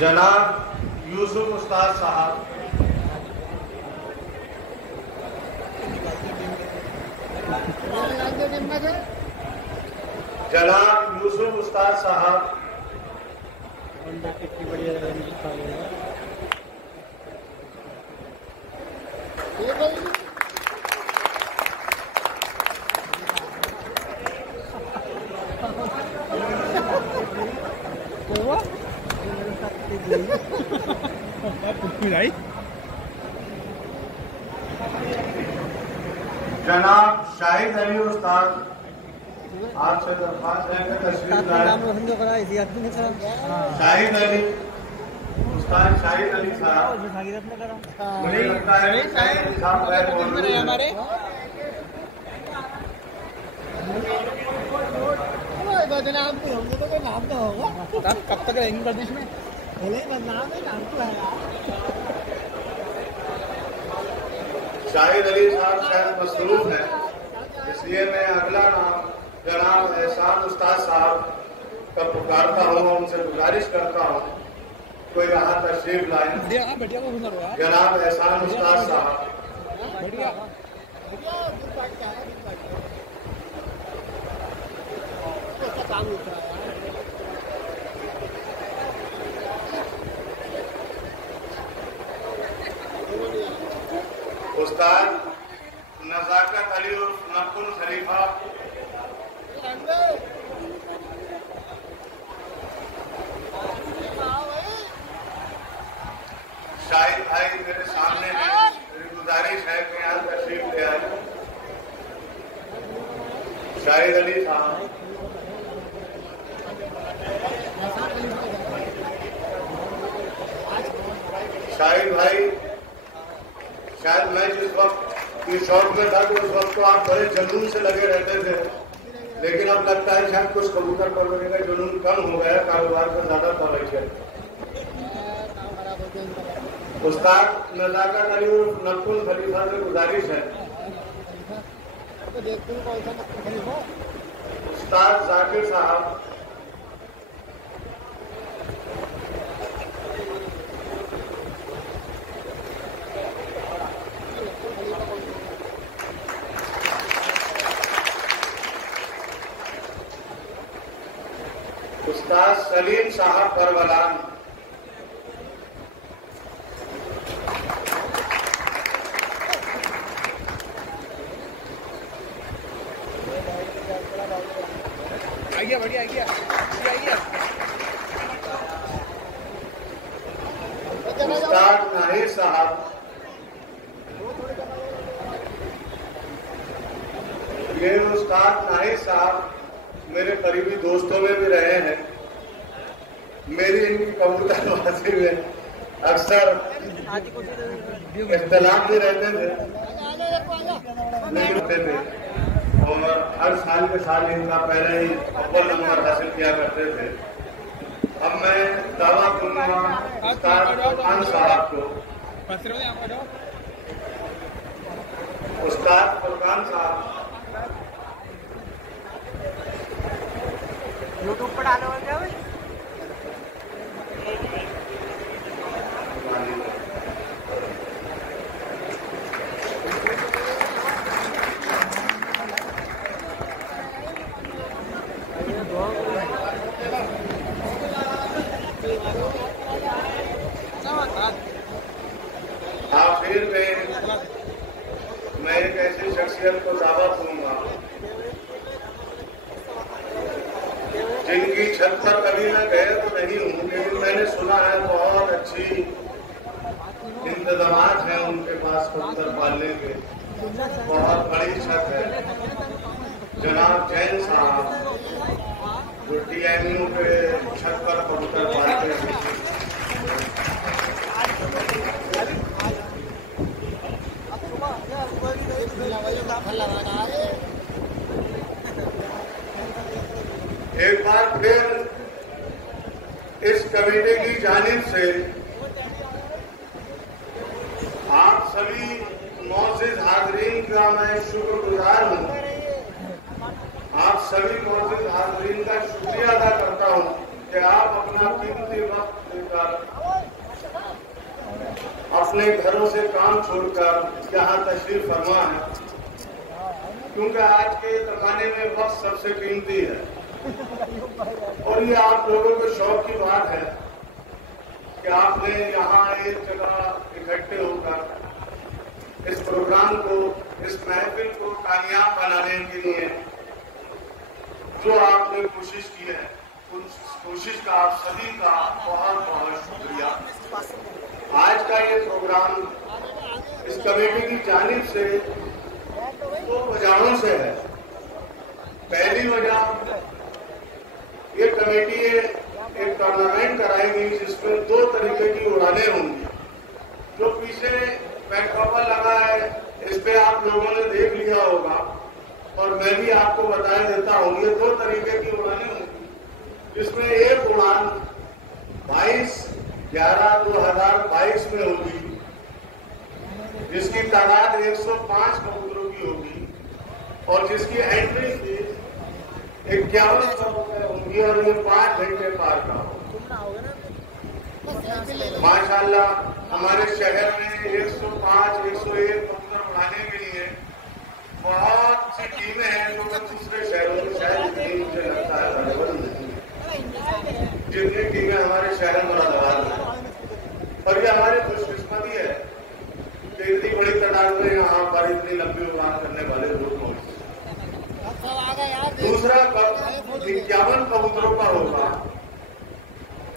जनाब यूसुफ उस्ताद साहब, जनाब यूसुफ उस्ताद साहब, जनाब शाहिद अली उस्ताद, आपसे दरख्वास्त है कि तशरीफ लाएं। शाहिद अली उस्ताद, शाहिद अली साहब, मुझे लगता है शाहिद अली साहब गैर मौजूद हैं हमारे। नाम तो होगा, कब तक रहेंगे प्रदेश में? नाम तो है यार। शाहिद अली साहब शायद मसरूफ है, इसलिए मैं अगला नाम जनाब एहसान उस्ताद साहब का पुकारता हूँ और उनसे गुजारिश करता हूँ कोई यहाँ तशरीफ लाए। जनाब एहसान उस्ताद साहब, उस्ताद नजाकत अली उर्फ नकुल खलीफा, शाहिद भाई मेरे सामने हैं, मेरी गुजारिश है कि यहाँ तशरीफ ले आए। शाहिद अली साहब, शाहिद भाई, शायद मैं जिस वक्त ये शौक में था तो उस वक्त तो आप बड़े जुनून से लगे रहते थे, लेकिन अब लगता है शायद कुछ कबूतर पकड़ने का जुनून कम हो गया, कारोबार पर ज्यादा तवज्जो। उस्ताद नजाकत अली उर्फ नकुल खलीफा से गुजारिश है। उस्ताद जाकिर साहब, उस्ताद सलीम साहब करबलान, उस्ताद नाहिर साहब, ये उस्ताद नाहिर साहब मेरे करीबी दोस्तों में भी रहे हैं। मेरी इनकी कबूतरबाजी में अक्सर इख्तिलाफ भी रहते थे, और हर साल के साल इनका पहले ही अव्वल नंबर हासिल किया करते थे। अब मैं दावा करूंगा उस्ताद फरकान साहब को। उस्ताद फरकान साहब, यूट्यूब पर डालो क्या भाई? आखिर में मैं एक ऐसी शख्सियत को दावा दूंगा जिनकी छत पर कभी मैं गए तो नहीं हूँ, लेकिन मैंने सुना है बहुत अच्छी इंतजामात हैं उनके पास कबूतर पालने के, बहुत बड़ी छत है। जनाब जैन साहब जो TNU पे छत पर कबूतर पालते हैं। एक बार फिर इस कमेटी की जानिब से आप सभी मौजूद हाज़रीन का मैं शुक्रगुजार हूँ। आप सभी मौजूद हाज़रीन का शुक्रिया अदा करता हूँ कि कि आप अपना कीमती वक्त देकर अपने घरों से काम छोड़कर यहाँ तशरीफ फरमा है, क्योंकि आज के जमाने में वक्त सबसे कीमती है। और ये आप लोगों के शौक की बात है कि आपने यहाँ एक जगह इकट्ठे होकर इस प्रोग्राम को, इस महफिल को कामयाब बनाने के लिए जो आपने कोशिश की है, उस कोशिश का आप सभी का बहुत बहुत शुक्रिया। आज का ये प्रोग्राम इस कमेटी की जानिब से दो वजहों से है। पहली वजह, ये कमेटी एक टूर्नामेंट कराएगी जिसमें 2 तरीके की उड़ानें होंगी। जो पीछे बैकड्रॉपर लगा है, इस पे आप लोगों ने देख लिया होगा और मैं भी आपको बता देता हूँ। ये 2 तरीके की उड़ानें होंगी, जिसमें एक उड़ान 22/11/2022 में होगी, जिसकी तादाद 105 कबूतरों की होगी और जिसकी एंट्री फीस 5100 रुपये होगी और ये 5 घंटे पार का होगा। माशाल्लाह हमारे शहर में 105, 101 कबूतर उड़ाने के लिए बहुत सी टीमें हैं जो दूसरे शहरों में शायद इतनी मुझे लगता है अवेलेबल नहीं है जितनी टीमें हमारे शहर में अवेलेबल। और ये हमारी खुशकिस्मती है कि इतनी बड़ी तादाद में यहाँ पर इतनी लंबी उड़ान करने वाले लोग मौजूद। दूसरा 51 कबूतरों का होगा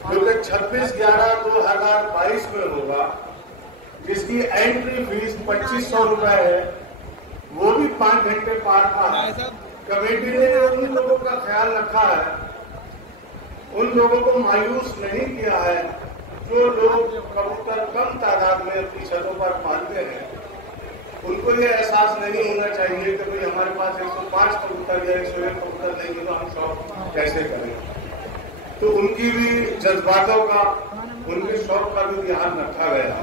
जो कि 26/11/2022 में होगा, जिसकी एंट्री फीस 2500 रुपए है, वो भी 5 घंटे पार का है। कमेटी ने उन लोगों का ख्याल रखा है, उन लोगों को मायूस नहीं किया है जो लोग कबूतर कम तादाद में अपनी छतों पर पालते हैं। उनको ये एहसास नहीं होना चाहिए कि भाई हमारे पास 105 कबूतर या 101 कबूतर नहीं है तो हम शौक कैसे करें। तो उनकी भी जज्बातों का, उनके शौक का भी ध्यान रखा गया।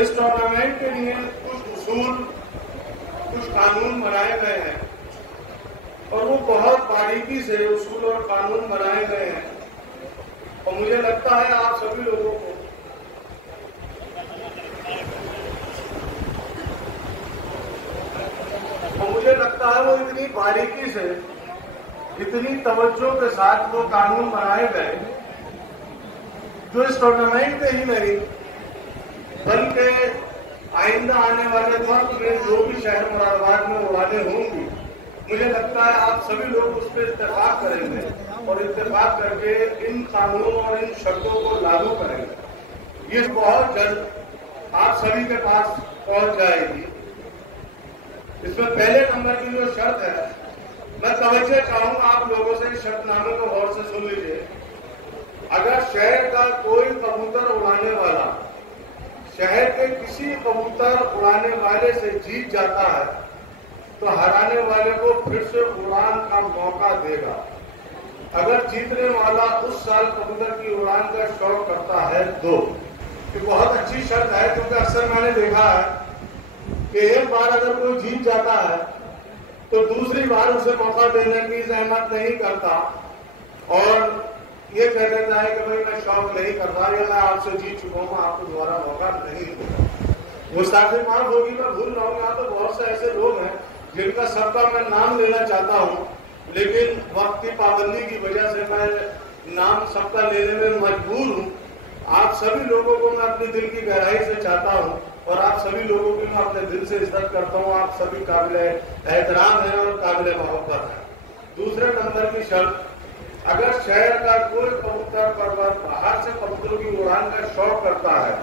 इस टूर्नामेंट के लिए कुछ उसूल, कुछ कानून बनाए गए हैं और वो बहुत बारीकी से उसूल और कानून बनाए गए हैं और मुझे लगता है आप सभी लोगों को वो इतनी बारीकी से, इतनी तवज्जो के साथ वो कानून बनाए गए जो इस टूर्नामेंट में ही नहीं बल्कि आइंदा आने वाले वक्त में जो भी शहर मुरादाबाद में उड़ाने होंगी, मुझे लगता है आप सभी लोग उस पर इत्तेफाक करेंगे और इत्तेफाक करके इन कानूनों और इन शर्तों को लागू करेंगे। ये बहुत जल्द आप सभी के पास पहुंच जाएगी। इसमें पहले नंबर की जो शर्त है, मैं तवज्जो चाहूंगा आप लोगों से इस शर्तनामे को गौर से सुन लीजिए। अगर शहर का कोई कबूतर उड़ाने वाला शहर के किसी कबूतर उड़ाने वाले से जीत जाता है तो हराने वाले को फिर से उड़ान का मौका देगा। अगर जीतने वाला उस साल कबूतर की उड़ान का शौक करता है तो ये बहुत अच्छी शर्त है, क्योंकि अक्सर मैंने देखा है कि एक बार अगर कोई जीत जाता है तो दूसरी बार उसे मौका देने की जहमत नहीं करता और ये कह देता है कि भाई मैं शौक नहीं करता या मैं आपसे जीत चुका हूं, आपको दोबारा मौका नहीं दूंगा। मुस्ताफिर माफ होगी, मैं भूल रहा हूँ। यहाँ तो बहुत से ऐसे लोग हैं जिनका सबका मैं नाम लेना चाहता हूँ, लेकिन वक्त की पाबंदी की वजह से मैं नाम सबका लेने में मजबूर हूँ। आप सभी लोगों को मैं अपने दिल की गहराई से चाहता हूँ और आप सभी लोगों की मैं अपने दिल से इज्जत करता हूँ। आप सभी काबिल एहतराम हैं और काबिल मोहब्बत है। दूसरे नंबर की शर्त, अगर शहर का कोई कबूतर परवर बाहर से कबूतरों की उड़ान का शौक करता है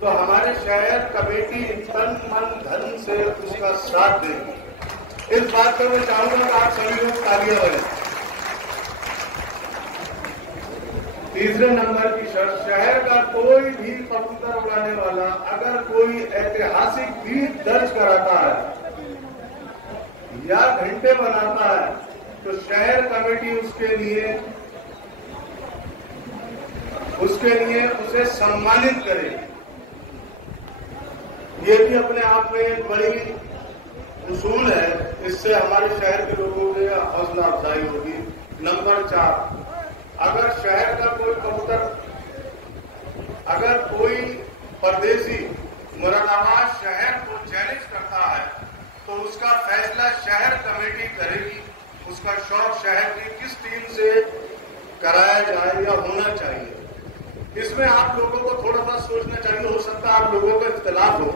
तो हमारे शहर कमेटी तन मन धन से उसका साथ देगी। इस बात पर मैं चाहूंगा कि आप सभी लोग तालियां बजाएं। तीसरे नंबर की शर्त, शहर का कोई भी कबूतर उड़ाने वाला अगर कोई ऐतिहासिक जीत दर्ज कराता है या घंटे बनाता है तो शहर कमेटी उसके लिए उसे सम्मानित करेगी। ये भी अपने आप में एक बड़ी उसूल है, इससे हमारे शहर के लोगों की हौसला अफजाई होगी। नंबर 4, अगर शहर का कोई कबूतर, अगर कोई परदेसी मुरादाबाद शहर को चैलेंज करता है तो उसका फैसला शहर कमेटी करेगी, उसका शौक शहर की किस टीम से कराया जाए या होना चाहिए। इसमें आप लोगों को थोड़ा सा सोचना चाहिए। हो सकता है आप लोगों का इख्तिलाफ हो,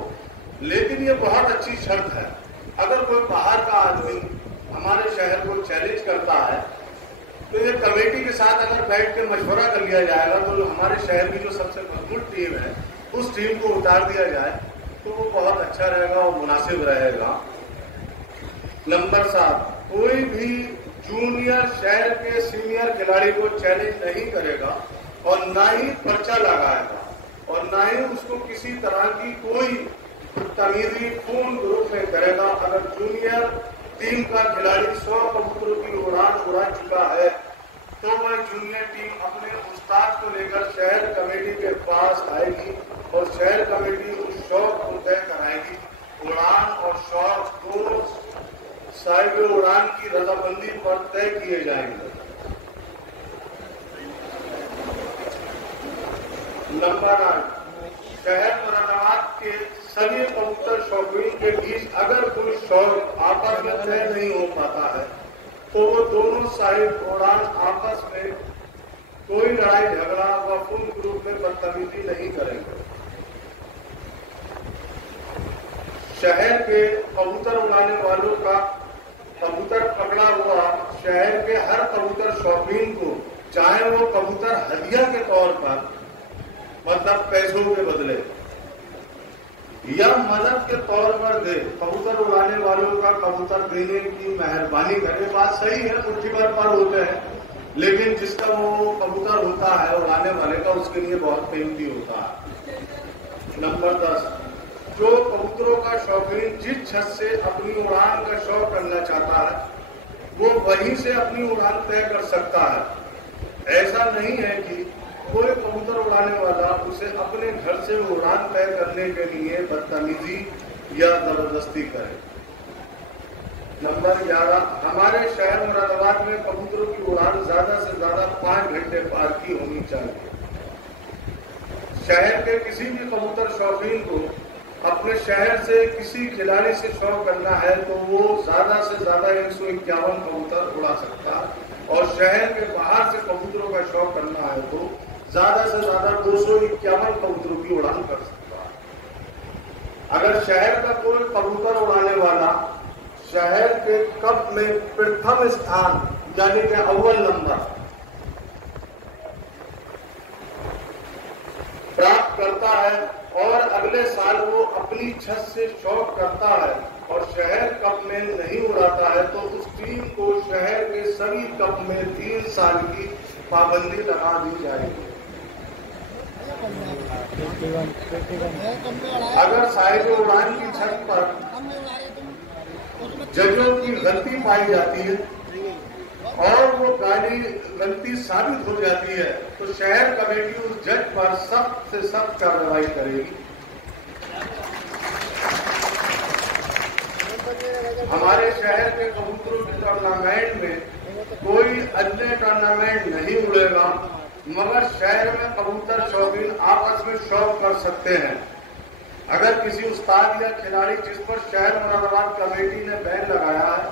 लेकिन ये बहुत अच्छी शर्त है। अगर कोई बाहर का आदमी हमारे शहर को चैलेंज करता है तो ये कमेटी के साथ अगर बैठ के मशवरा कर लिया जाएगा तो हमारे शहर की जो सबसे मजबूत टीम है उस टीम को उतार दिया जाए तो वो बहुत अच्छा रहेगा और मुनासिब रहेगा। नंबर 7, कोई भी जूनियर शहर के सीनियर खिलाड़ी को चैलेंज नहीं करेगा और ना ही पर्चा लगाएगा और ना ही उसको किसी तरह की कोई तमीजी खून ग्रुप में करेगा। अगर जूनियर टीम का खिलाड़ी 100 कबूतरों की उड़ान उड़ा चुका है तो वह जूनियर टीम अपने उस्ताद को लेकर शहर कमेटी के पास आएगी और शहर कमेटी उस शौक को तय कराएगी। उड़ान और शौक दोनों साहिब उड़ान की रजामंदी पर तय किए जाएंगे। नंबर 8, शहर मुरादाबाद के सभी कबूतर शौकीन के बीच अगर कोई शौक आपस में तय नहीं हो पाता है तो वो दोनों साहिब उड़ान आपस में कोई लड़ाई झगड़ा व फुल ग्रुप में बदतमीजी नहीं करेंगे। शहर के कबूतर उड़ाने वालों का कबूतर पकड़ा हुआ शहर के हर कबूतर शौकीन को, चाहे वो कबूतर हदिया के तौर पर मतलब पैसों के बदले या मदद के तौर पर दे, कबूतर उड़ाने वालों का कबूतर देने की मेहरबानी करे। बात सही है, मुट्ठी भर पर होते हैं, लेकिन जिसका वो कबूतर होता है उड़ाने वाले का, उसके लिए बहुत कीमती होता है। नंबर 10, जो कबूतरों का शौकीन जिस छत से अपनी उड़ान का शौक करना चाहता है वो वहीं से अपनी उड़ान तय कर सकता है। ऐसा नहीं है कि कोई कबूतर उड़ाने वाला उसे अपने घर से उड़ान तय करने के लिए बदतमीजी या जबरदस्ती करे। नंबर 11, हमारे शहर मुरादाबाद में कबूतरों की उड़ान ज्यादा से ज्यादा 5 घंटे पार की होनी चाहिए। शहर के किसी भी कबूतर शौकीन को अपने शहर से किसी खिलाड़ी से शौक करना है तो वो ज्यादा से ज्यादा 151 कबूतर उड़ा सकता है और शहर के बाहर से कबूतरों का शौक करना है तो ज्यादा से ज्यादा 251 कबूतरों की उड़ान कर सकता है। अगर शहर का कोई कबूतर उड़ाने वाला शहर के कप में प्रथम स्थान यानी कि अव्वल नंबर प्राप्त करता है और अगले साल वो अपनी छत से शौक करता है और शहर कप में नहीं उड़ाता है तो उस टीम को शहर के सभी कप में 3 साल की पाबंदी लगा दी जाएगी। अगर साहिब उड़ान की छत पर जजों की गलती पाई जाती है और वो गाड़ी गलती साबित हो जाती है तो शहर कमेटी उस जज पर सख्त से सख्त कार्रवाई करेगी। हमारे शहर के कबूतरों के टूर्नामेंट में कोई अन्य टूर्नामेंट नहीं उड़ेगा मगर शहर में कबूतर शौकीन आपस में शौक कर सकते हैं। अगर किसी उस्ताद या खिलाड़ी जिस पर शहर मुरादाबाद कमेटी ने बैन लगाया है,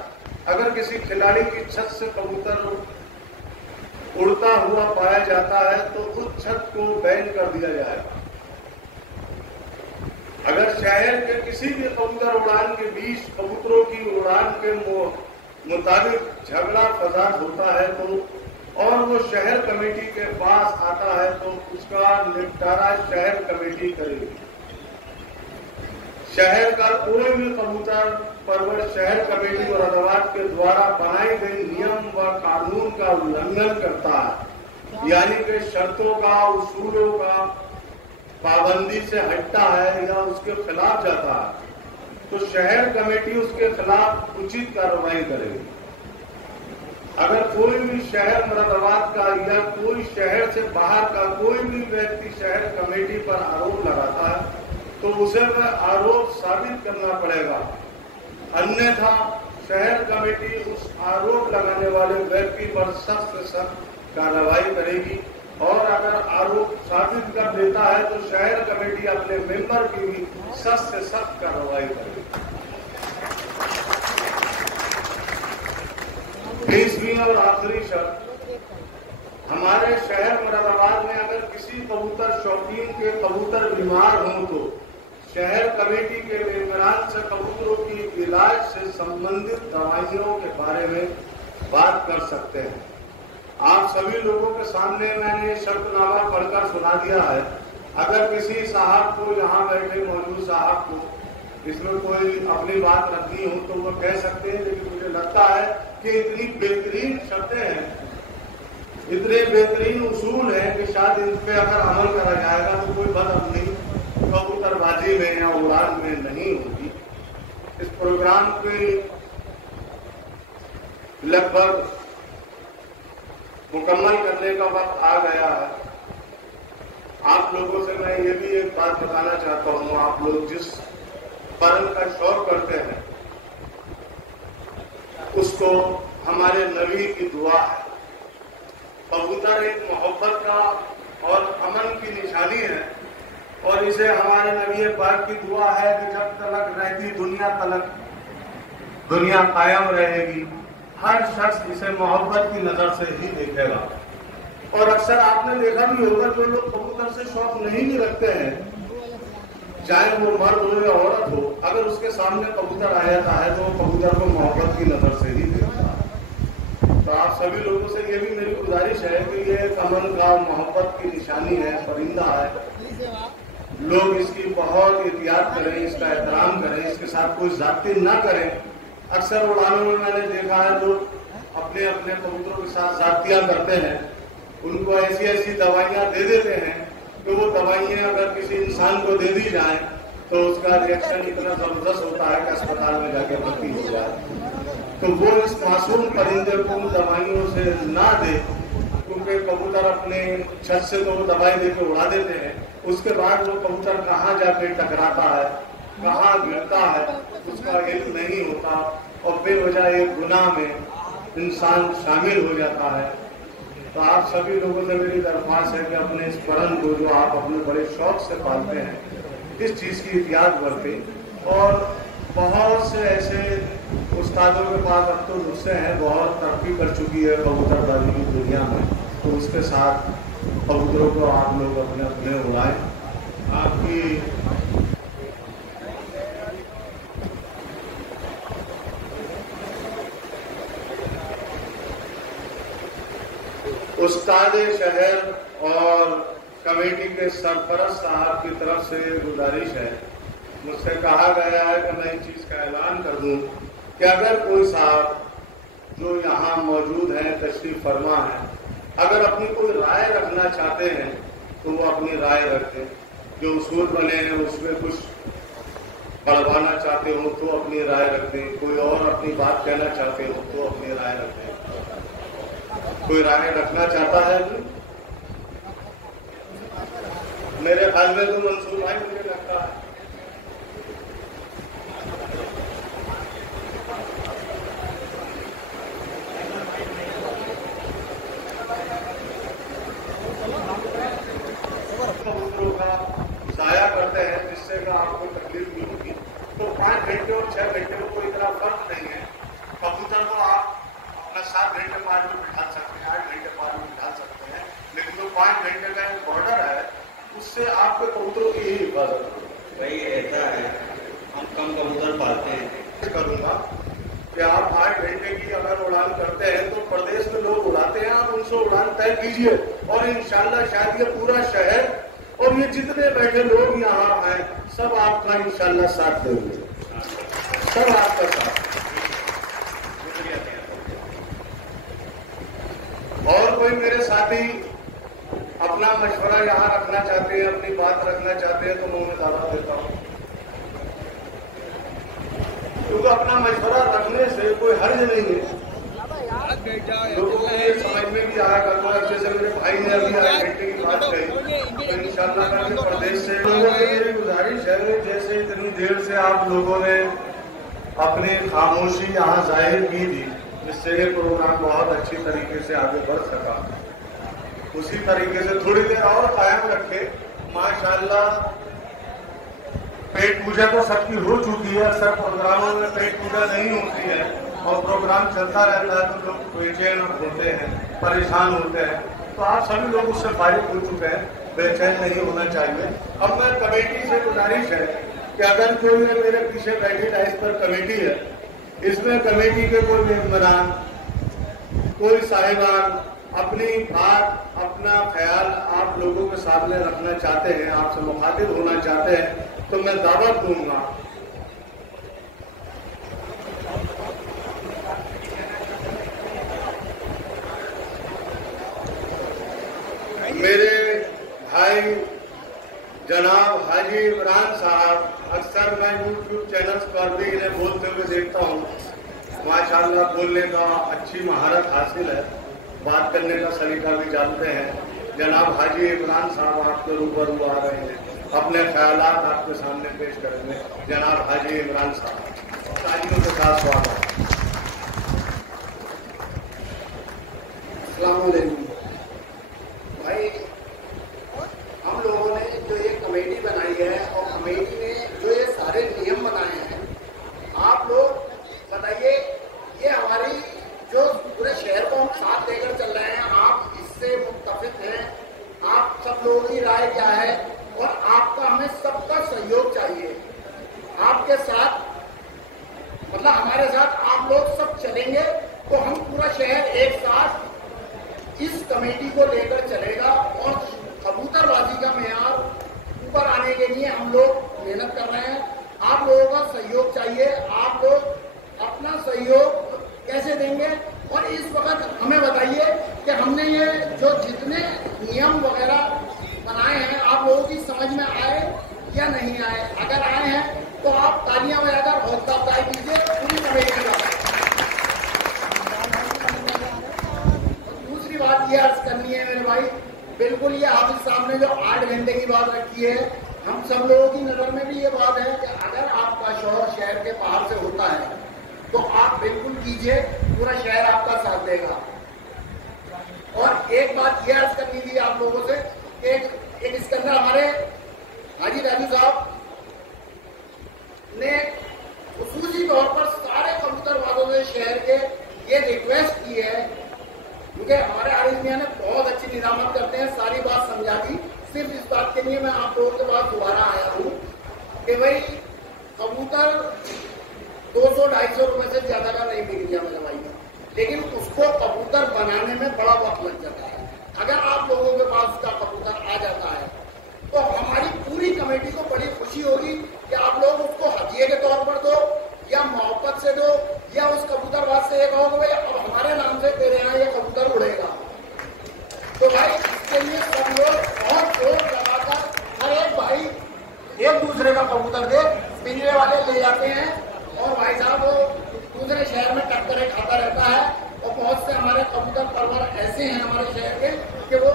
अगर किसी खिलाड़ी की छत से कबूतर उड़ता हुआ पाया जाता है तो उस छत को बैन कर दिया जाएगा। अगर शहर के किसी भी कबूतर उड़ान के बीच कबूतरों की उड़ान के मुताबिक झगड़ा फसाद होता है तो और वो शहर कमेटी के पास आता है तो उसका निपटारा शहर कमेटी करेगी। शहर का कोई भी कबूतर परवर शहर कमेटी मुरादाबाद के द्वारा बनाए गए नियम व कानून का उल्लंघन करता है यानी कि शर्तों का उसूलों का पाबंदी से हटता है या उसके खिलाफ जाता है तो शहर कमेटी उसके खिलाफ उचित कार्रवाई करेगी। अगर कोई भी शहर मुरादाबाद का या कोई शहर से बाहर का कोई भी व्यक्ति शहर कमेटी पर आरोप लगाता है तो उसे वह आरोप साबित करना पड़ेगा अन्यथा शहर कमेटी उस आरोप लगाने वाले व्यक्ति पर सख्त से सख्त कार्रवाई करेगी और अगर आरोप साबित कर देता है तो शहर कमेटी अपने मेंबर की भी सख्त से सख्त कार्रवाई करेगी। 20वीं और आखिरी शर्त, हमारे शहर मुरादाबाद में अगर किसी कबूतर शौकीन के कबूतर बीमार हों तो शहर कमेटी के मेंबरान से कबूतरों की इलाज से संबंधित दवाइयों के बारे में बात कर सकते हैं। आप सभी लोगों के सामने मैंने शर्तनामा पढ़कर सुना दिया है। अगर किसी साहब को, यहाँ बैठे मौजूद साहब को इसमें कोई अपनी बात रखनी हो तो वो कह सकते हैं, लेकिन मुझे लगता है कि इतनी बेहतरीन शर्तें हैं, इतने बेहतरीन उसूल हैं कि शायद इन पे अगर अमल करा जाएगा तो कोई बदअमनी कबूतरबाजी में या उड़ान में नहीं होगी। इस प्रोग्राम के लगभग मुकम्मल करने का वक्त आ गया है। आप लोगों से मैं ये भी एक बात बताना चाहता हूँ, आप लोग जिस परम का शौक करते हैं उसको हमारे नबी की दुआ है। कबूतर एक मोहब्बत का और अमन की निशानी है और इसे हमारे नबी पाक की दुआ है कि जब तलक रहती दुनिया तलक दुनिया कायम रहेगी, हर शख्स इसे मोहब्बत की नजर से ही देखेगा। और अक्सर आपने देखा भी होगा जो लोग कबूतर से शौक नहीं भी रखते हैं, चाहे वो मर्द हो या औरत हो, अगर उसके सामने कबूतर आ जाता है तो वो कबूतर को मोहब्बत की नजर से ही देखता है। तो आप सभी लोगों से ये भी मेरी गुजारिश है कि ये अमन का मोहब्बत की निशानी है, परिंदा है। लोग इसकी बहुत एहतियात करें, इसका एहतराम करें, इसके साथ कोई जाती ना करें। अक्सर उड़ानों में मैंने देखा है लोग अपने अपने कबूतरों के साथ जातियां करते हैं, उनको ऐसी ऐसी दवाइयां दे देते हैं कि वो दवाइयां अगर किसी इंसान को दे दी जाए तो उसका रिएक्शन इतना जबरदस्त होता है कि अस्पताल में जाके भर्ती हो जाए। तो वो इस मासूम परिंदे को दवाइयों से ना दे, क्योंकि कबूतर अपने छत से तो वो दवाई देकर उड़ा देते हैं, उसके बाद वो कबूतर कहाँ जाके टकराता है, कहाँ गिरता है, उसका इल्म नहीं होता और बेवजह एक गुनाह में इंसान शामिल हो जाता है। तो आप सभी लोगों से मेरी दरख्वास्त है कि अपने इस परन को जो आप अपने बड़े शौक से पालते हैं, इस चीज की एहतियात बरतें। और बहुत से ऐसे उस्तादों के पास अब तो नुस्खे हैं, बहुत तरक्की कर चुकी है कबूतरबाजी की दुनिया में, तो उसके साथ कबूतरों को आप लोग अपने अपने उड़ाएं। आपकी उस्ताद शहर और कमेटी के सरपरस्त साहब की तरफ से गुजारिश है, मुझसे कहा गया है कि मैं इस चीज का ऐलान कर दूं कि अगर कोई साहब जो यहाँ मौजूद हैं, तशरीफ फरमा है, अगर अपनी कोई राय रखना चाहते हैं तो वो अपनी राय रखें। जो उसूल बने हैं उसमें कुछ बढ़वाना चाहते हो तो अपनी राय रखें, कोई और अपनी बात कहना चाहते हो तो अपनी राय रखें। कोई राय रखना चाहता है? मेरे ख्याल में तो मंसूर भाई, मुझे लगता है कबूतरों का जाया करते हैं जिससे का आपको तकलीफ नहीं होगी। तो 5 घंटे और 6 घंटे में कोई इतना फर्क नहीं है। कबूतर को आप अपना 7 घंटे पार में बिठा सकते हैं, 8 घंटे पार में बिठा सकते हैं, लेकिन जो 5 घंटे का एक बॉर्डर है उससे आपके कबूतरों की ही हिफाजत होगी। भाई ऐसा है, हम कम कबूतर पालते हैं। करूंगा कि आप 8 घंटे की अगर उड़ान करते हैं तो प्रदेश में लोग उड़ाते हैं, आप उनसे उड़ान तय कीजिए और इंशाल्लाह शायद ये पूरा शहर और ये जितने बैठे लोग यहाँ हैं सब आपका इंशाल्लाह साथ देंगे, सब आपका साथ। और कोई मेरे साथी अपना मशवरा यहाँ रखना चाहते हैं, अपनी बात रखना चाहते हैं तो मैं उन्हें दावत देता हूँ, क्योंकि अपना मशवरा रखने से कोई हर्ज नहीं है। लोगों को ये समझ में भी आएगा। तो जैसे मेरे भाई ने अभी 8 घंटे की बात कही, तो इंशाल्लाह प्रदेश से लोगों से मेरी गुजारिश है, जैसे इतनी देर से आप लोगों ने अपनी खामोशी यहाँ जाहिर की थी, जिससे ये प्रोग्राम बहुत अच्छी तरीके से आगे बढ़ सका। उसी तरीके से थोड़ी देर और कायम रखे। माशाल्लाह पेट पूजा तो सबकी हो चुकी है, अक्सर प्रोग्रामों में पेट पूजा नहीं होती है और प्रोग्राम चलता रहता है तो लोग बेचैन होते हैं, परेशान होते हैं। तो आप सभी लोग उससे फारिग हो चुके हैं, बेचैन नहीं होना चाहिए। अब मैं कमेटी से गुजारिश है कि अगर कोई मेरे पीछे बैठी है, इस पर कमेटी है, इसमें कमेटी के कोई मेंबरान, कोई साहिबान अपनी बात, अपना ख्याल आप लोगों के सामने रखना चाहते हैं, आपसे मुखातिब होना चाहते हैं, तो मैं दावत दूंगा। मेरे भाई जनाब हाजी इमरान साहब, अक्सर मैं यूट्यूब चैनल्स पर भी इन्हें बोलते हुए देखता हूँ। माशाल्लाह बोलने का अच्छी महारत हासिल है, बात करने का सलीका भी जानते हैं। जनाब हाजी इमरान साहब आपके रूबरू आ रहे हैं, अपने ख्यालात आपके सामने पेश करेंगे। जनाब हाजी इमरान साहब, तालियों के साथ स्वागत। अस्सलाम वालेकुम भाई, हम लोगों ने जो ये कमेटी बनाई है और कमेटी ने जो ये सारे नियम बनाए हैं, आप लोग बताइए, ये हमारी जो पूरे शहर को हम साथ लेकर चल रहे हैं, आप इससे मुत्तफिक हैं? आप सब लोगों की राय क्या है? और आपका हमें सबका सहयोग चाहिए। आपके साथ मतलब हमारे साथ आप लोग सब चलेंगे तो हम पूरा शहर एक साथ इस कमेटी को लेकर चलेगा और कबूतरबाजी का मेयार ऊपर आने के लिए हम लोग मेहनत कर रहे हैं। आप लोगों का सहयोग चाहिए। आप लोग अपना सहयोग कैसे देंगे? और इस वक्त हमें बताइए कि हमने ये जो जितने नियम वगैरह बनाए हैं आप लोगों की समझ में आए या नहीं आए? अगर आए हैं तो आप तालियां बजाकर हौसला अफजाई कीजिए पूरी कमेटी का। दूसरी बात ये अर्ज करनी है मेरे भाई, बिल्कुल ये हाफिज साहब ने जो 8 घंटे की बात रखी है, हम सब लोगों की नजर में भी ये बात है कि अगर आपका शौहर शहर के बाहर से होता है तो आप बिल्कुल कीजिए, पूरा शहर आपका साथ देगा। और एक बात ये अर्ज करनी थी आप लोगों से, एक इसके अंदर हमारे हाजी राजू साहब ने खुसूसी तौर पर सारे कबूतरबाजों से शहर के ये रिक्वेस्ट की है, क्योंकि हमारे आरिफ मियां ने बहुत अच्छी निजामत करते हैं, सारी बात समझा दी। सिर्फ इस बात के लिए मैं आप लोगों के पास दोबारा आया हूँ कि भाई कबूतर 200-250 रुपए से ज्यादा का नहीं बिक गया मेरे भाई का, लेकिन उसको कबूतर बनाने में बड़ा वक्त लग जाता है। अगर आप लोगों के पास उसका कबूतर आ जाता है तो हमारी पूरी कमेटी को बड़ी खुशी होगी कि आप लोग उसको हदिये के तौर पर दो या मोहब्बत से दो या उस कबूतरबाज से ये कहो कि भाई अब हमारे नाम से तेरे यहाँ ये कबूतर उड़ेगा। तो भाई इसके लिए सब लोग बहुत जोर लगाकर हर एक भाई एक दूसरे का कबूतर दे, पिंजरे वाले ले जाते हैं और भाई साहब वो दूसरे शहर में टक्करें खाता रहता है। और बहुत से हमारे कबूतर परवर ऐसे हैं हमारे शहर के कि वो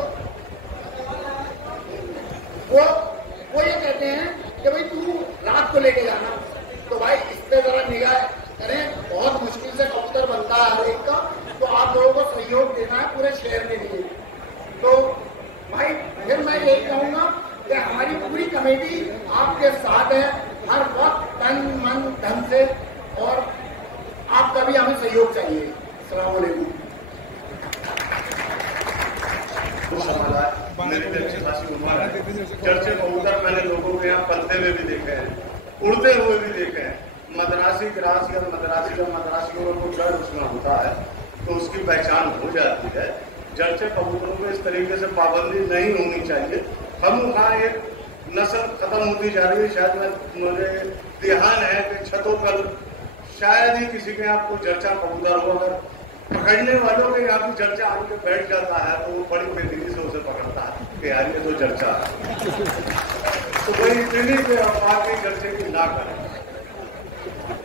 ये कहते हैं कि भाई तू रात को लेके जाना। तो भाई इस पे जरा निगाह करें, बहुत मुश्किल से कबूतर बनता है हर एक का, तो आप लोगों को सहयोग देना है पूरे शहर के लिए। तो भाई फिर मैं यही कहूँगा कि हमारी पूरी कमेटी आपके साथ है हर वक्त तन मन धन से, और आपका भी हमें सहयोग चाहिए। अस्सलाम वालेकुम। मेरी भी अच्छी खासी उम्र है, चर्चे कबूतर मैंने लोगों के यहाँ पलते हुए भी देखे हैं, उड़ते हुए भी देखे हैं। मद्रासी क्रास या मद्रासियों को डर उसमें होता है तो उसकी पहचान हो जाती है। जर्चे कबूतरों को इस तरीके से पाबंदी नहीं होनी चाहिए। हम वहाँ एक नस्ल खत्म होती जा रही है। शायद मुझे ध्यान है कि छतों पर शायद ही किसी के यहाँ कोई जर्चा कबूतर हो, अगर पकड़ने वालों के यहाँ भी जर्चा आके बैठ जाता है तो वो बड़ी बेदगी से उसे पकड़ता है कि यार ये तो जर्चा है। तो वही इतनी पे बाकी जर्चे की ना करें।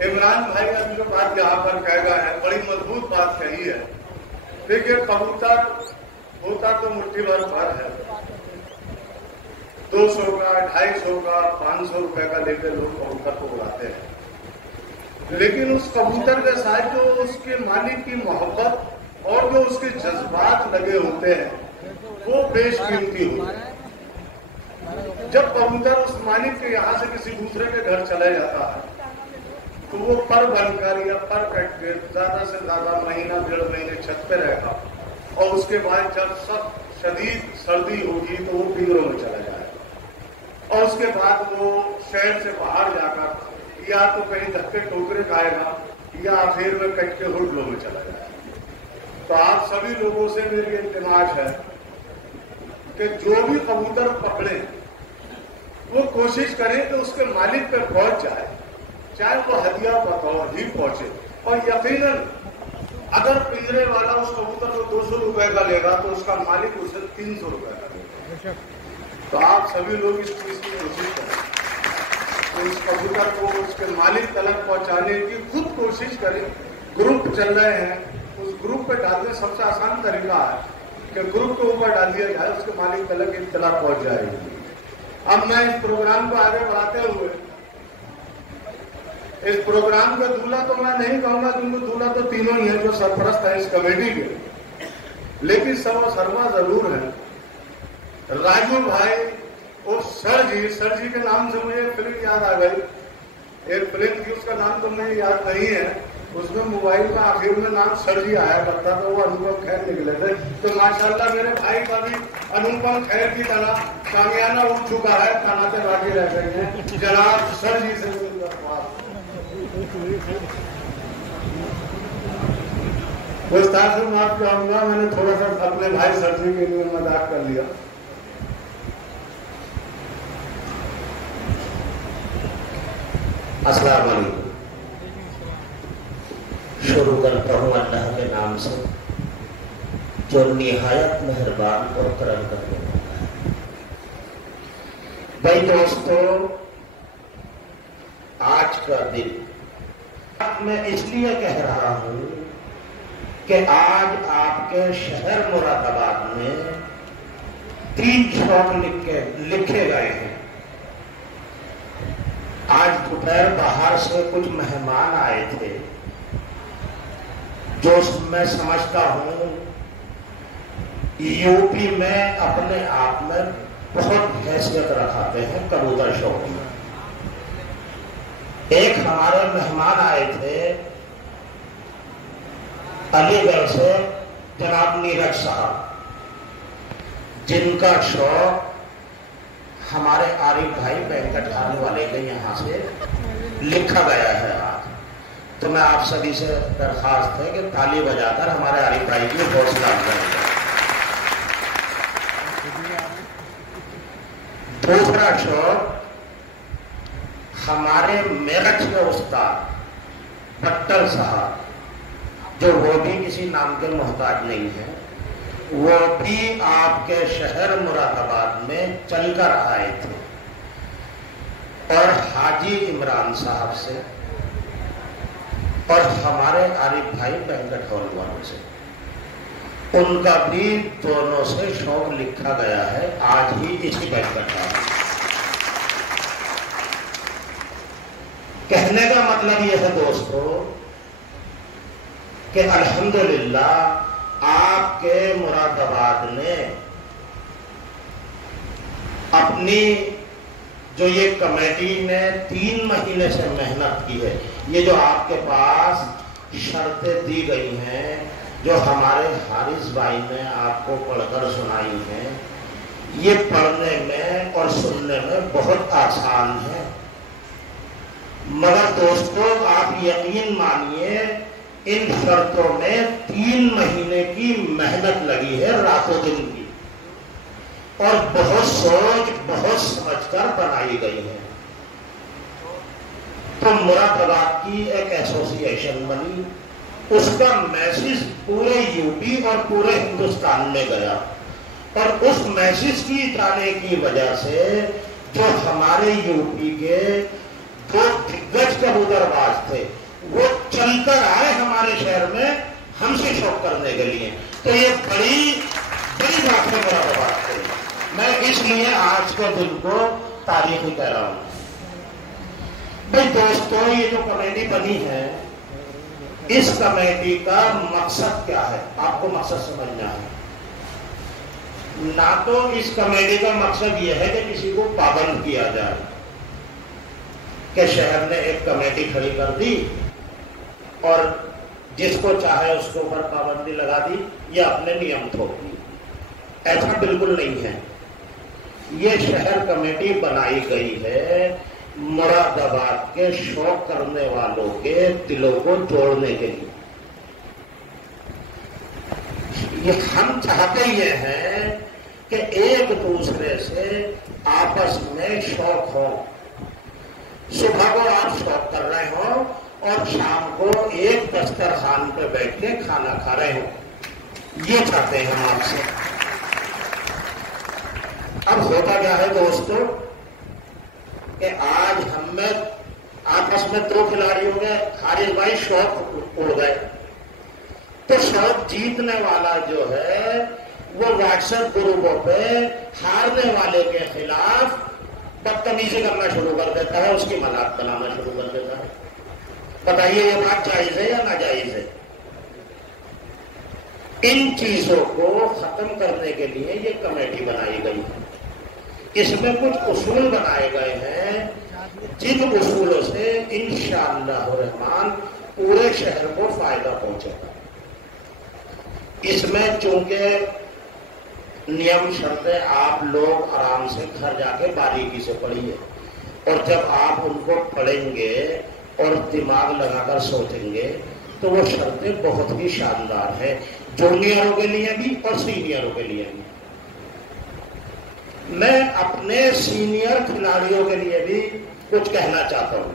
इमरान भाई अभी जो बात यहाँ पर कह गए हैं बड़ी मजबूत बात कही है। देखिए कबूतर होता तो मुट्ठी भर है, 200 का 250 का 500 रुपए का लेकर लोग कबूतर को उड़ाते हैं। लेकिन उस कबूतर के साथ जो उसके मालिक की मोहब्बत और जो उसके जज्बात लगे होते हैं वो बेशकीमती होते हैं। जब कबूतर उस मालिक के यहाँ से किसी दूसरे के घर चला जाता है तो वो पर बनकर या पर कट के ज्यादा से ज्यादा महीना 1.5 महीने छत पे रहेगा और उसके बाद जब सब शदीद सर्दी होगी तो वो पिंजरों में चला जाएगा और उसके बाद वो शहर से बाहर जाकर या तो कहीं धक्के ठोकरे खाएगा या आखिर में कट के होटलों में चला जाएगा। तो आप सभी लोगों से मेरी इल्तिमास है कि जो भी कबूतर पकड़े वो कोशिश करें कि उसके मालिक पे पहुंच जाए, चाहे वो हदिया बतौर ही पहुंचे। और यकीनन अगर पिंजरे वाला उस कबूतर को 200 रुपए का लेगा तो उसका मालिक उसे 300 रुपए का लेगा। तो आप सभी लोग इस चीज की कोशिश करें तो इस कबूतर को उसके मालिक तक पहुंचाने की खुद कोशिश करें। ग्रुप चल रहे हैं, उस ग्रुप पे डालने सबसे आसान तरीका है कि ग्रुप के ऊपर डाल दिया जाए, उसके मालिक तक इत्तला पहुंच जाएगी। अब मैं इस प्रोग्राम को आगे बढ़ाते हुए इस प्रोग्राम का दूल्हा तो मैं नहीं कहूंगा क्योंकि दूल्हा तो तीनों ही है जो सरपरस्त है इस कमेटी के, लेकिन सर्वा जरूर है राजू भाई और सर जी के नाम से मुझे एक फिल्म याद आ गई। एक फिल्म थी उसका नाम तो मुझे याद नहीं है, उसमें मोबाइल में आखिर में नाम सर जी आया करता था, वो अनुपम खैर निकले थे। तो माशाल्लाह मेरे भाई का भी अनुपम खैर की तरह कामयाना उठ चुका है, थानाते बाकी रह गए हैं। जनाब सर जी से विस्तार से माफ चाहूंगा, मैंने थोड़ा सा अपने भाई सर जी के लिए मजाक कर लिया। अस्सलाम वालेकुम। शुरू करता हूँ अल्लाह के नाम से जो निहायत मेहरबान और करम करने वाला है। भाई दोस्तों, आज का दिन मैं इसलिए कह रहा हूं कि आज आपके शहर मुरादाबाद में 3 शौक लिखे गए हैं। आज दोपहर बाहर से कुछ मेहमान आए थे जो मैं समझता हूं यूपी में अपने आप में बहुत हैसियत रखाते हैं कबूतर शौक में। एक हमारे मेहमान आए थे अलीगढ़ से, जनाब नीरज साहब, जिनका शौक हमारे आरिफ भाई वेंकट खाने वाले के यहाँ से लिखा गया है आज। तो मैं आप सभी से दरखास्त है कि ताली बजाकर हमारे आरिफ भाई की हौसला अफजाई करें। दूसरा शौक हमारे मेरठ के उस्ताद भट्टल साहब, जो वो भी किसी नाम के मोहताज नहीं है, वो भी आपके शहर मुरादाबाद में चलकर आए थे। और हाजी इमरान साहब से और हमारे आरिफ भाई वेंकट हॉल वालों से, उनका भी दोनों से शौक लिखा गया है आज ही इसी वेंकट हॉल। कहने का मतलब यह है दोस्तों कि अल्हम्दुलिल्लाह आपके मुरादाबाद ने अपनी जो ये कमेटी ने 3 महीने से मेहनत की है, ये जो आपके पास शर्तें दी गई हैं, जो हमारे हारिस भाई ने आपको पढ़कर सुनाई हैं, ये पढ़ने में और सुनने में बहुत आसान है। मगर दोस्तों आप यकीन मानिए इन शर्तों में 3 महीने की मेहनत लगी है, रातों दिन की, और बहुत सोच बहुत समझकर बनाई गई है। तो मुरादाबाद की एक एसोसिएशन बनी, उसका मैसेज पूरे यूपी और पूरे हिंदुस्तान में गया, और उस मैसेज की जाने की वजह से जो हमारे यूपी के 2 दिग्गज कबूतरबाज थे वो चलकर आए हमारे शहर में हमसे शौक करने के लिए। तो ये बड़ी बात है मुरादाबाद से। मैं इसलिए आज के दिन को तारीखी कह रहा हूं। भाई दोस्तों, ये जो कमेटी बनी है, इस कमेटी का मकसद क्या है? आपको मकसद समझना है। ना तो इस कमेटी का मकसद यह है कि किसी को पाबंद किया जाए कि शहर ने एक कमेटी खड़ी कर दी और जिसको चाहे उसके ऊपर पाबंदी लगा दी या अपने नियम थोप दी। ऐसा बिल्कुल नहीं है। ये शहर कमेटी बनाई गई है मुरादाबाद के शौक करने वालों के दिलों को जोड़ने के लिए। ये हम चाहते ये हैं कि एक दूसरे से आपस में शौक हो। सुबह को आप शौक कर रहे हो और शाम को एक दस्तरखान पे बैठ के खाना खा रहे हो। ये चाहते हैं हम आपसे। अब होता क्या है दोस्तों कि आज हम में आपस में दो खिलाड़ियों में हारिस भाई शौक उड़ गए, तो शौक जीतने वाला जो है वो व्हाट्सएप ग्रुपों पे हारने वाले के खिलाफ बदतमीजी करना शुरू कर देता है, उसकी मजाक बनाना शुरू कर देता है। बताइए ये बात जायज है या नाजायज है? इन चीजों को खत्म करने के लिए ये कमेटी बनाई गई है। इसमें कुछ उसूल बनाए गए हैं जिन उसूलों से इंशाअल्लाह रहमान पूरे शहर को फायदा पहुंचेगा। इसमें चूंकि नियम शर्तें आप लोग आराम से घर जाके बारीकी से पढ़िए, और जब आप उनको पढ़ेंगे और दिमाग लगाकर सोचेंगे तो वो शर्तें बहुत ही शानदार है, जूनियरों के लिए भी और सीनियरों के लिए भी। मैं अपने सीनियर खिलाड़ियों के लिए भी कुछ कहना चाहता हूं।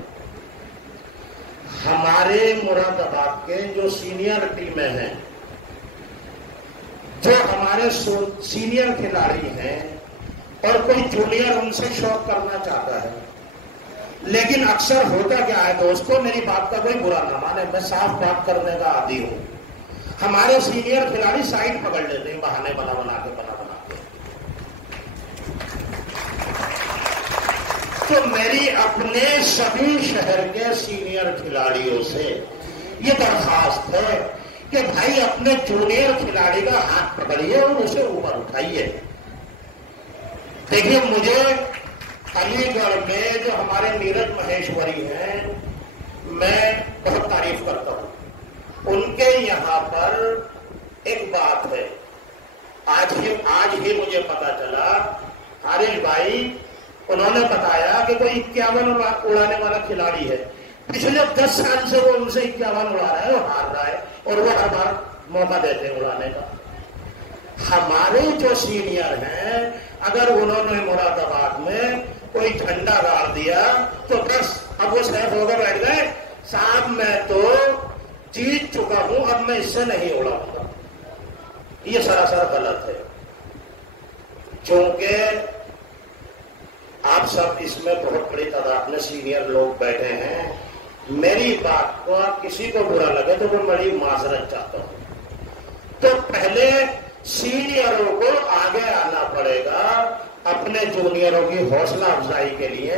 हमारे मुरादाबाद के जो सीनियर टीमें हैं, जो हमारे सीनियर खिलाड़ी हैं और कोई जूनियर उनसे शौक करना चाहता है, लेकिन अक्सर होता क्या है दोस्तों, मेरी बात का कोई बुरा ना माने, मैं साफ बात करने का आदी हूं। हमारे सीनियर खिलाड़ी साइड पकड़ लेते हैं बहाने बना बना के। तो मेरी अपने सभी शहर के सीनियर खिलाड़ियों से ये दरखास्त है कि भाई अपने जूनियर खिलाड़ी का हाथ पकड़िए और उसे ऊपर उठाइए। देखिए, मुझे अलीगढ़ में जो हमारे नीरज महेश्वरी हैं, मैं बहुत तारीफ करता हूं। उनके यहां पर एक बात है, आज ही मुझे पता चला, हारिस भाई उन्होंने बताया कि कोई 51 उड़ाने वाला खिलाड़ी है, पिछले 10 साल से वो उनसे 51 उड़ा रहा है और हार रहा है, और वो हर बार मौका देते हैं उड़ाने का। हमारे जो सीनियर हैं, अगर उन्होंने मुरादाबाद में कोई झंडा गाड़ दिया तो बस अब वो सैफ होकर बैठ गए, साहब मैं तो जीत चुका हूं, अब मैं इससे नहीं उड़ाऊंगा। ये सरासर गलत है। क्योंकि आप सब इसमें बहुत बड़ी तादाद में सीनियर लोग बैठे हैं। मेरी बात को किसी को बुरा लगे तो मैं बड़ी माजरत चाहता हूं। तो पहले सीनियरों को आगे आना पड़ेगा अपने जूनियरों की हौसला अफजाई के लिए,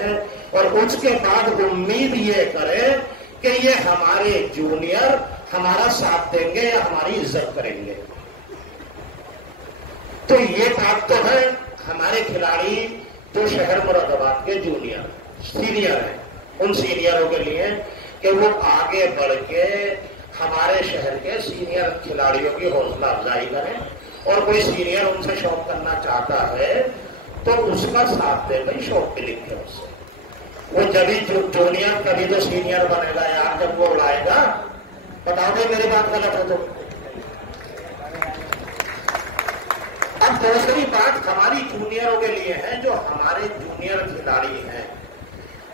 और उसके बाद उम्मीद ये करें कि ये हमारे जूनियर हमारा साथ देंगे या हमारी इज्जत करेंगे। तो ये बात तो है हमारे खिलाड़ी जो शहर मुरादाबाद के जूनियर सीनियर हैं, उन सीनियरों के लिए कि वो आगे बढ़ के हमारे शहर के सीनियर खिलाड़ियों की हौसला अफजाई करें, और कोई सीनियर उनसे शौक करना चाहता है तो उसका साथ दे भाई, शौक पे लिखे उससे। वो जब ही जूनियर कभी तो सीनियर बनेगा यार, जब वो उड़ाएगा। बताओ भाई मेरी बात गलत है तो। अब दूसरी बात हमारी जूनियरों के लिए है, जो हमारे जूनियर खिलाड़ी हैं,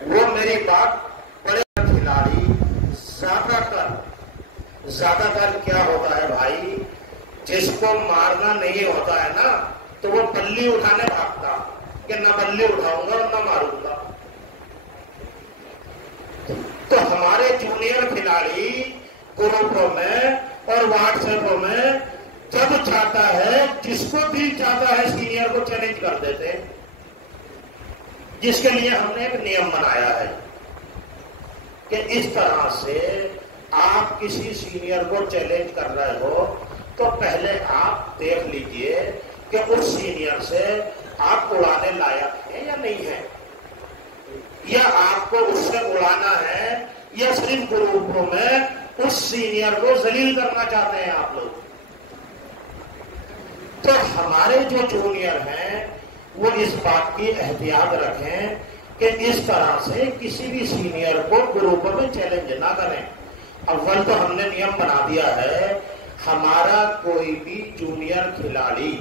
वो मेरी बात बड़े खिलाड़ी ज्यादातर क्या होता है भाई, जिसको मारना नहीं होता है ना, तो वो बल्ली उठाने भागता कि ना बल्ली उठाऊंगा और ना मारूंगा। तो हमारे जूनियर खिलाड़ी ग्रुपों में और व्हाट्सएपों में जब चाहता है, जिसको भी चाहता है सीनियर को चैलेंज कर देते, जिसके लिए हमने एक नियम बनाया है। कि इस तरह से आप किसी सीनियर को चैलेंज कर रहे हो तो पहले आप देख लीजिए कि उस सीनियर से आप उड़ाने लायक हैं या नहीं है, या आपको उससे उड़ाना है या सिर्फ ग्रुपों में उस सीनियर को जलील करना चाहते हैं आप लोग। तो हमारे जो जूनियर हैं वो इस बात की एहतियात रखें कि इस तरह से किसी भी सीनियर को ग्रुप में चैलेंज ना करें। अव्वल तो हमने नियम बना दिया है, हमारा कोई भी जूनियर खिलाड़ी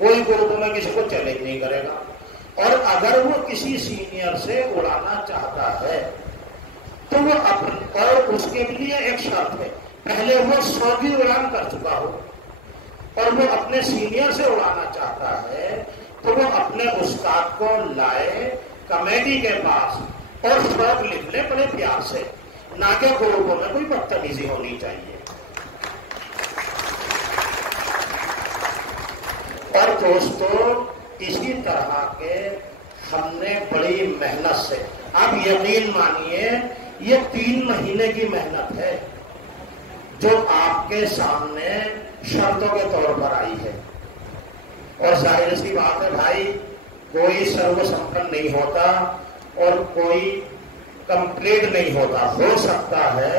कोई ग्रुप में किसी को चैलेंज नहीं करेगा, और अगर वो किसी सीनियर से उड़ाना चाहता है तो वो अपन, और उसके लिए एक शर्त है, पहले वो 100 की उड़ान कर चुका हो, और वो अपने सीनियर से उड़ाना चाहता है तो वो अपने उस्ताद को लाए कमेटी के पास और शौक लिख ले बड़े प्यार से, ना कि ग्रुपों में कोई बदतमीजी होनी चाहिए। और दोस्तों, इसी तरह के हमने बड़ी मेहनत से, आप यकीन मानिए ये 3 महीने की मेहनत है जो आपके सामने शर्तों के तौर पर आई है। और जाहिर सी बात है भाई, कोई सर्वसंपन्न नहीं होता और कोई कंप्लीट नहीं होता। हो सकता है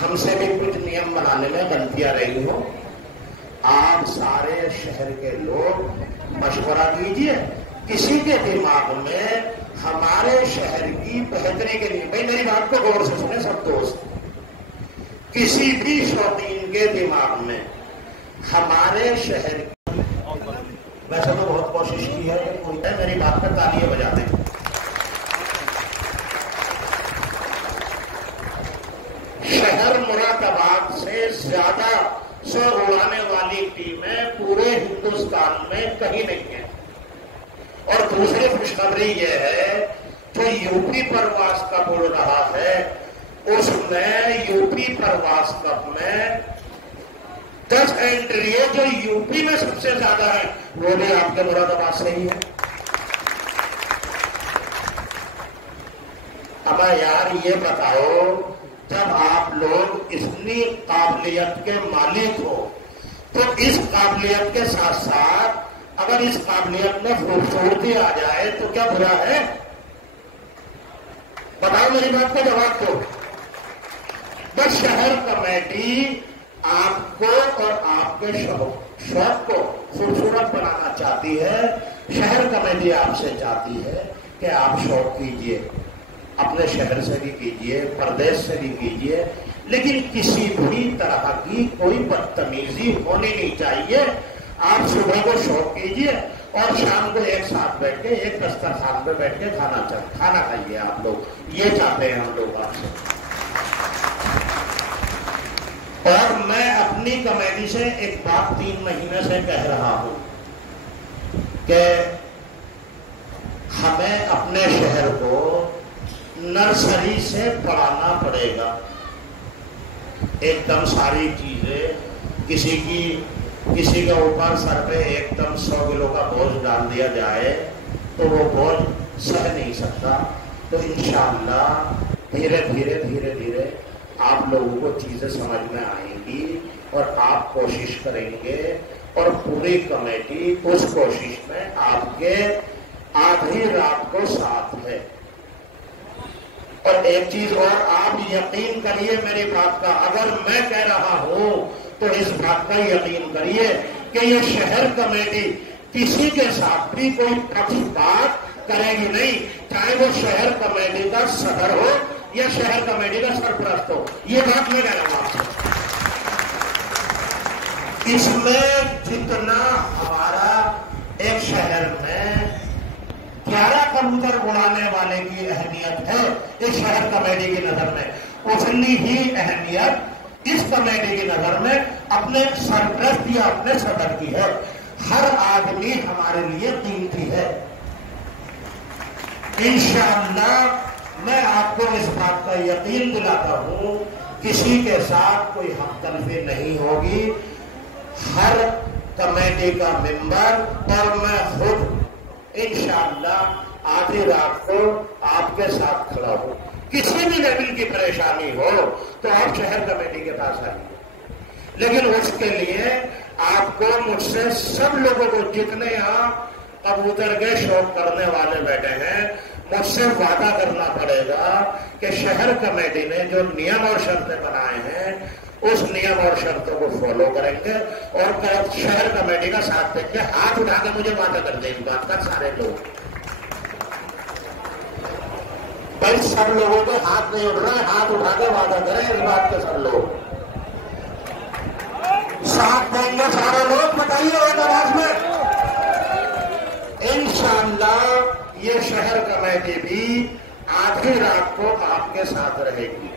हमसे भी कुछ नियम बनाने में गलतियां रही हो। आप सारे शहर के लोग मशवरा कीजिए, किसी के दिमाग में हमारे शहर की बेहतरी के लिए, भाई मेरी बात को गौर से सुने सब दोस्त, किसी भी शौकीन के दिमाग में हमारे शहर की, वैसे तो बहुत कोशिश की है, मेरी बात पर तालियां बजा दें। शहर मुरादाबाद से ज्यादा सौ उड़ाने वाली टीमें पूरे हिंदुस्तान में कहीं नहीं है। और दूसरी खुशखबरी यह है, जो यूपी प्रवास कप उड़ रहा है उसमें यूपी प्रवास कप में 10 एंट्री है जो यूपी में सबसे ज्यादा है, वो भी आपके मुरादाबाद से ही है। अब यार ये बताओ, जब आप लोग इतनी काबिलियत के मालिक हो तो इस काबिलियत के साथ साथ अगर इस काबिलियत में खूबसूरती आ जाए तो क्या बुरा है? बताओ, मेरी बात का जवाब दो। बस शहर कमेटी आपको और आपके शौक को खूबसूरत बनाना चाहती है। शहर कमेटी आपसे चाहती है कि आप शौक कीजिए, अपने शहर से भी कीजिए, प्रदेश से भी कीजिए, लेकिन किसी भी तरह की कोई बदतमीजी होनी नहीं चाहिए। आप सुबह को शौक कीजिए और शाम को एक साथ बैठ के एक दस्तरखान पे बैठ के खाना खाइए। आप लोग ये चाहते हैं हम लोग आपसे। और मैं अपनी कमेटी से एक बात 3 महीने से कह रहा हूं कि हमें अपने शहर को नर्सरी से पढ़ाना पड़ेगा। एकदम सारी चीजें किसी के ऊपर सर पे एकदम 100 किलो का बोझ डाल दिया जाए तो वो बोझ सह नहीं सकता। तो इंशाअल्लाह धीरे धीरे आप लोगों को चीजें समझ में आएंगी और आप कोशिश करेंगे, और पूरी कमेटी उस कोशिश में आपके आधी रात को साथ है। और एक चीज और, आप यकीन करिए मेरी बात का, अगर मैं कह रहा हूं तो इस बात का यकीन करिए कि ये शहर कमेटी किसी के साथ भी कोई पक्षपात करेगी नहीं, चाहे वो शहर कमेटी का सदर हो या शहर कमेटी का सरपरस्त हो। ये बात मैं कह रहा हूं। इसमें जितना हमारा एक शहर में 11 कबूतर उड़ाने वाले की अहमियत है इस शहर कमेटी की नजर में, उतनी ही अहमियत इस कमेटी की नजर में अपने सरपरस्त या अपने सदर की है। हर आदमी हमारे लिए कीमती है। इंशाअल्लाह मैं आपको इस बात का यकीन दिलाता हूं, किसी के साथ कोई हमतलफी नहीं होगी। हर कमेटी का मेंबर और मैं खुद इंशाअल्लाह आधी रात को आपके साथ खड़ा हूं, किसी भी लेवल की परेशानी हो तो आप शहर कमेटी के पास आइए। लेकिन उसके लिए आपको मुझसे सब लोगों को, जितने यहाँ कबूतर के शौक करने वाले बैठे हैं, मुझसे वादा करना पड़ेगा कि शहर कमेटी ने जो नियम और शर्तें बनाए हैं उस नियम और शर्तों को फॉलो करेंगे और शहर कमेटी का साथ देंगे। हाथ उठा के मुझे वादा कर दे इस बात का सारे लोग। भाई सब लोगों के हाथ नहीं उठ रहे, हाथ उठा के वादा करें इस बात के सब लोग साथ देंगे। सारे लोग बताइए आवाज में। इंशाअल्लाह ये शहर कमेटी भी आधी रात को आपके साथ रहेगी।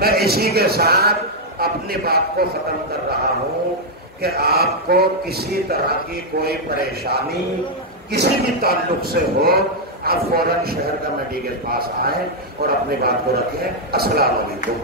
मैं इसी के साथ अपनी बात को खत्म कर रहा हूं कि आपको किसी तरह की कोई परेशानी किसी भी ताल्लुक से हो, आप फौरन शहर कमेटी के पास आए और अपनी बात को रखें। अस्सलाम वालेकुम।